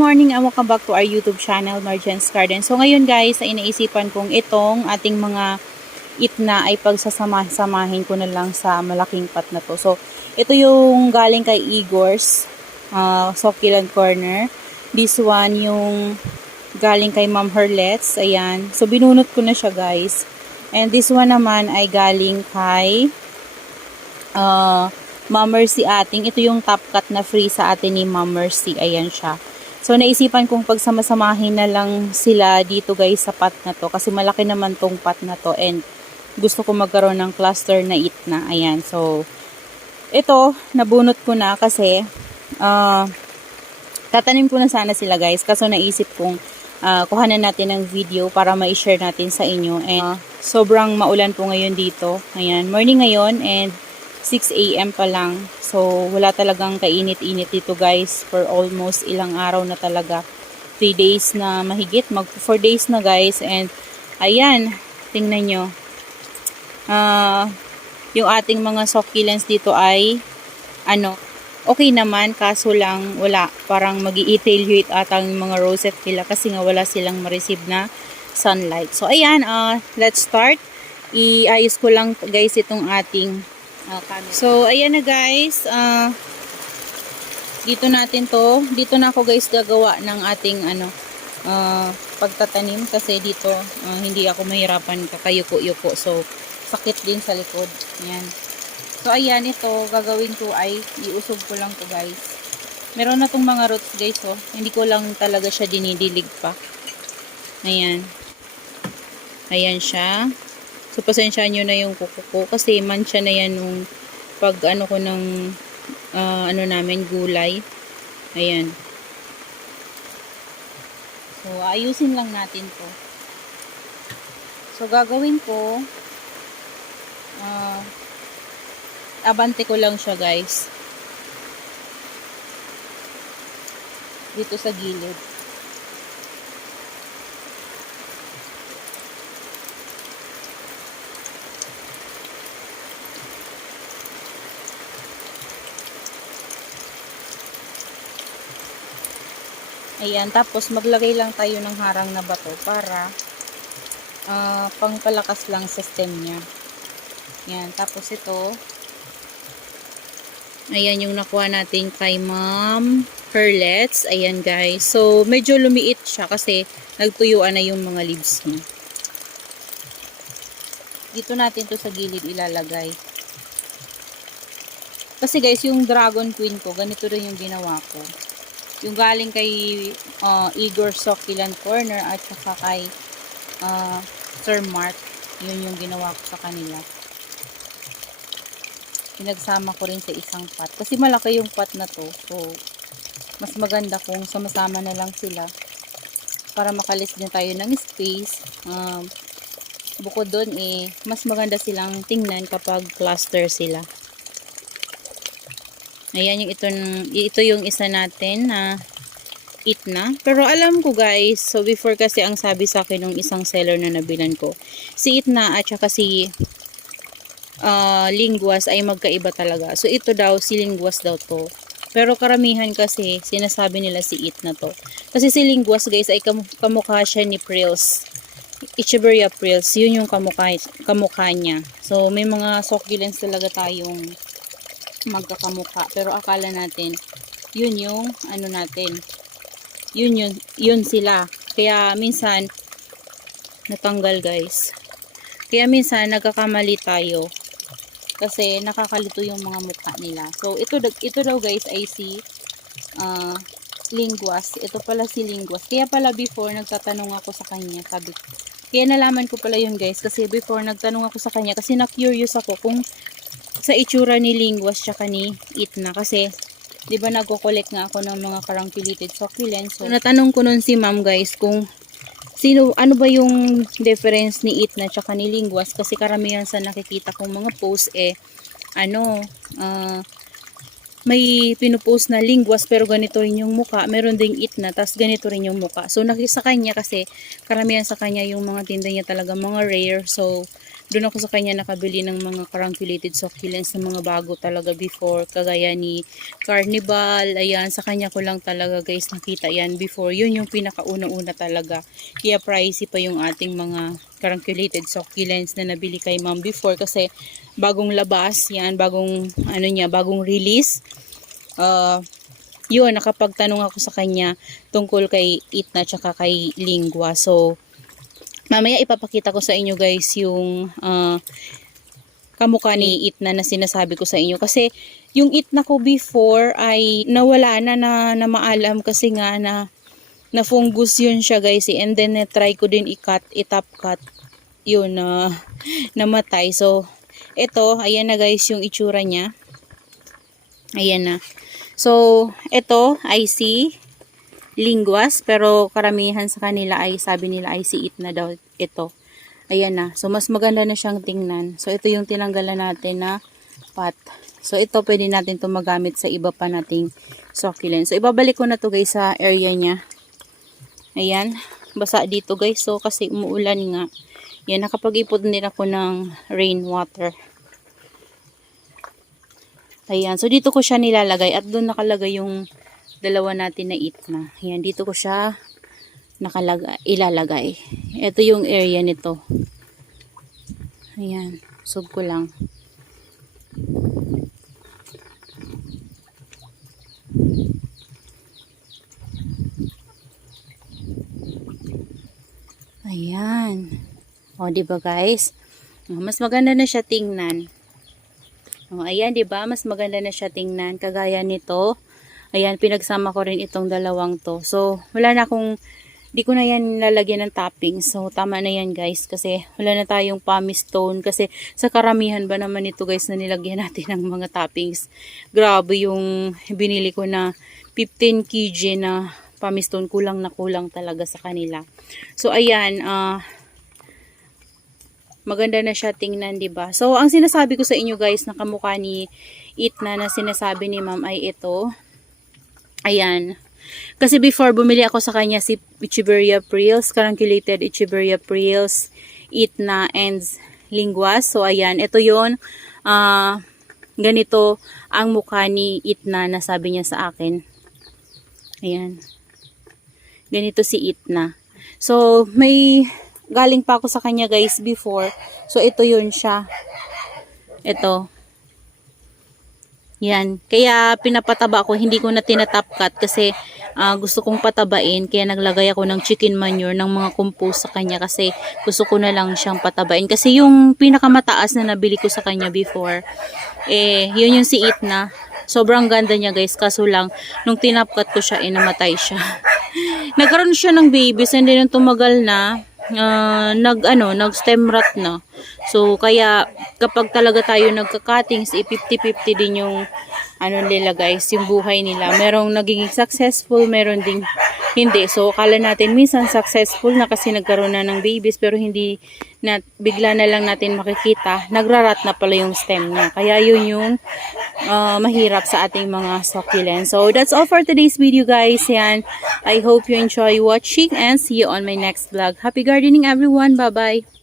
morning and welcome back to our YouTube channel, Marjan's Garden. So ngayon guys, ay naisipan kong itong ating mga itna ay pagsasamahin ko na lang sa malaking pot na to. So ito yung galing kay Igor's Succulent Corner. This one yung galing kay Ma'am Herlet's. Ayan. So binunot ko na siya guys. And this one naman ay galing kay Ma'am Mercy ating. Ito yung top cut na free sa atin ni Ma'am Mercy. Ayan siya. So, naisipan kong pagsamasamahin na lang sila dito guys sa pot na to. Kasi malaki naman tong pot na to. And gusto ko magkaroon ng cluster na itna. Ayan. So, ito, nabunot ko na kasi tatanim ko na sana sila guys. Kaso naisip kong kuhanan natin ng video para ma-share natin sa inyo. And sobrang maulan po ngayon dito. Ayan. Morning ngayon and 6 AM pa lang. So, wala talagang kainit-init dito guys for almost ilang araw na talaga. 3 days na mahigit. Mag 4 days na guys. And, ayan. Tingnan nyo. Yung ating mga succulents dito ay, okay naman. Kaso lang, wala. Parang mag-i-evaluate atang mga rosette nila kasi nga wala silang ma-receive na sunlight. So, ayan. Let's start. Iayos ko lang guys itong ating camera. So, ayan na guys. Dito na ako guys gagawa ng ating pagtatanim kasi dito hindi ako mahirapan kakayuko-yuko. So, sakit din sa likod. Ayan. So, ayan ito. Gagawin ko ay iusog ko lang to guys. Meron na tong mga roots guys. Oh. Hindi ko lang talaga siya dinidilig pa. Ayan. Ayan siya. So, pasensyahan nyo na yung kuko ko kasi mancha na yan nung pag ko ng namin gulay. Ayan. So, ayusin lang natin to. So, gagawin ko abante ko lang siya guys. Dito sa gilid. Ayan, tapos maglagay lang tayo ng harang na bato para pangpalakas lang sa stem niya. Ayan, tapos ito. Ayan yung nakuha natin kay Ma'am Herlet's. Ayan guys. So, medyo lumiit siya kasi nagtuyuan na yung mga leaves niya. Dito natin to sa gilid ilalagay. Kasi guys, yung Dragon Queen ko, ganito rin yung ginawa ko. Yung galing kay Igor's Succulent Corner at saka kay Sir Mark. Yun yung ginawa ko sa kanila. Pinagsama ko rin sa isang pot. Kasi malaki yung pot na to. So, mas maganda kung sama-sama na lang sila. Para makalis din tayo ng space. Bukod doon mas maganda silang tingnan kapag cluster sila. Ayan yung ito yung isa natin na itna. Pero alam ko guys, so before kasi ang sabi sa akin ng isang seller na nabilan ko, si itna at saka si linguas ay magkaiba talaga. So ito daw, si linguas daw to. Pero karamihan kasi sinasabi nila si itna to. Kasi si linguas guys ay kamukha siya ni Prills. Echeveria Prills, yun yung kamukha niya. So may mga succulents talaga tayong magkakamukha, pero akala natin yun yung natin, yun sila, kaya minsan natanggal guys, kaya minsan nagkakamali tayo kasi nakakalito yung mga mukha nila. So ito daw guys ay si linguas. Ito pala si linguas, kaya pala before nagtatanong ako sa kanya, kaya nalaman ko pala yun guys, kasi before nagtanong ako sa kanya kasi na-curious ako kung sa itsura ni linguas tsaka ni itna kasi 'di ba nagko-collect nga ako ng mga caranculeated succulents. So natanong ko nun si ma'am guys kung ano ba yung difference ni itna tsaka ni linguas kasi karamihan sa nakikita kong mga post may pinupost na linguas pero ganito rin yung muka, meron ding itna tas ganito rin yung muka. So sa kanya kasi karamihan sa kanya yung mga tinda niya talaga mga rare. So Doon ako sa kanya nakabili ng mga carangulated succulents na mga bago talaga before. Kagaya ni Carnival. Ayan, sa kanya ko lang talaga guys nakita yan before. Yun yung pinakauna-una talaga. Kaya pricey pa yung ating mga carangulated succulents na nabili kay ma'am before. Kasi bagong labas yan, bagong bagong release. Yun, nakapagtanong ako sa kanya tungkol kay Itna tsaka kay Lingua. So, mamaya ipapakita ko sa inyo guys yung kamukha ni Itna na sinasabi ko sa inyo. Kasi yung Itna ko before ay nawala na maalam kasi nga na fungus yun siya guys. And then try ko din i-top cut. Yun, namatay. So, ito, ayan na guys yung itsura niya. Ayan na. So, ito ay si Linguas, pero karamihan sa kanila ay sabi nila ay si Itna daw ito. Ayan na. So, mas maganda na siyang tingnan. So, ito yung tinanggalan natin na pot. So, ito pwede natin ito magamit sa iba pa nating succulent. So, ibabalik ko na to guys sa area niya. Ayan. Basa dito guys. So, kasi umuulan nga. Yan, nakapag-ipon din ako ng rainwater. Ayan, so dito ko siya nilalagay at doon nakalagay yung dalawa natin na Itna. Ayan, dito ko siya ilalagay. Ito yung area nito. Ayan, sub ko lang. Ayan. O, diba guys? Mas maganda na siya tingnan. Oh, ayan, 'di ba? Mas maganda na siya tingnan kagaya nito. Ayan, pinagsama ko rin itong dalawang to. So, wala na akong di ko na yan lalagyan ng toppings. So, tama na yan, guys, kasi wala na tayong pumice stone kasi sa karamihan ba naman ito, guys, na nilagyan natin ng mga toppings. Grabe yung binili ko na 15 kg na pumice stone, kulang na kulang talaga sa kanila. So, ayan, maganda na siya tingnan, 'di ba? So, ang sinasabi ko sa inyo guys na kamukha ni Itna na sinasabi ni ma'am ay ito. Ayan. Kasi before bumili ako sa kanya si Echeverria Prills, carangulated Echeverria Prills, Itna and Linguas. So, ayan, ito 'yon. Ganito ang mukha ni Itna na sabi niya sa akin. Ayan. Ganito si Itna. So, may galing pa ako sa kanya guys before. So, ito yun siya. Ito. Yan. Kaya pinapataba ko. Hindi ko na tinatap cut kasi gusto kong patabain. Kaya naglagay ako ng chicken manure ng mga compost sa kanya kasi gusto ko na lang siyang patabain. Kasi yung pinakamataas na nabili ko sa kanya before, yun yung si Itna. Sobrang ganda niya guys. Kaso lang, nung tinapkat ko siya, namatay siya. Nagkaroon siya ng babies and then nung tumagal na, nag-stem rot na. So, kaya kapag talaga tayo nagka-cuttings, 50-50 din yung nila guys, yung buhay nila. Merong nagiging successful, meron ding hindi. So, akala natin minsan successful na kasi nagkaroon na ng babies pero hindi na bigla na lang natin makikita. Nagrarat na pala yung stem niya. Kaya yun yung mahirap sa ating mga succulents. So, that's all for today's video guys. Yan. I hope you enjoy watching and see you on my next vlog. Happy gardening everyone. Bye-bye.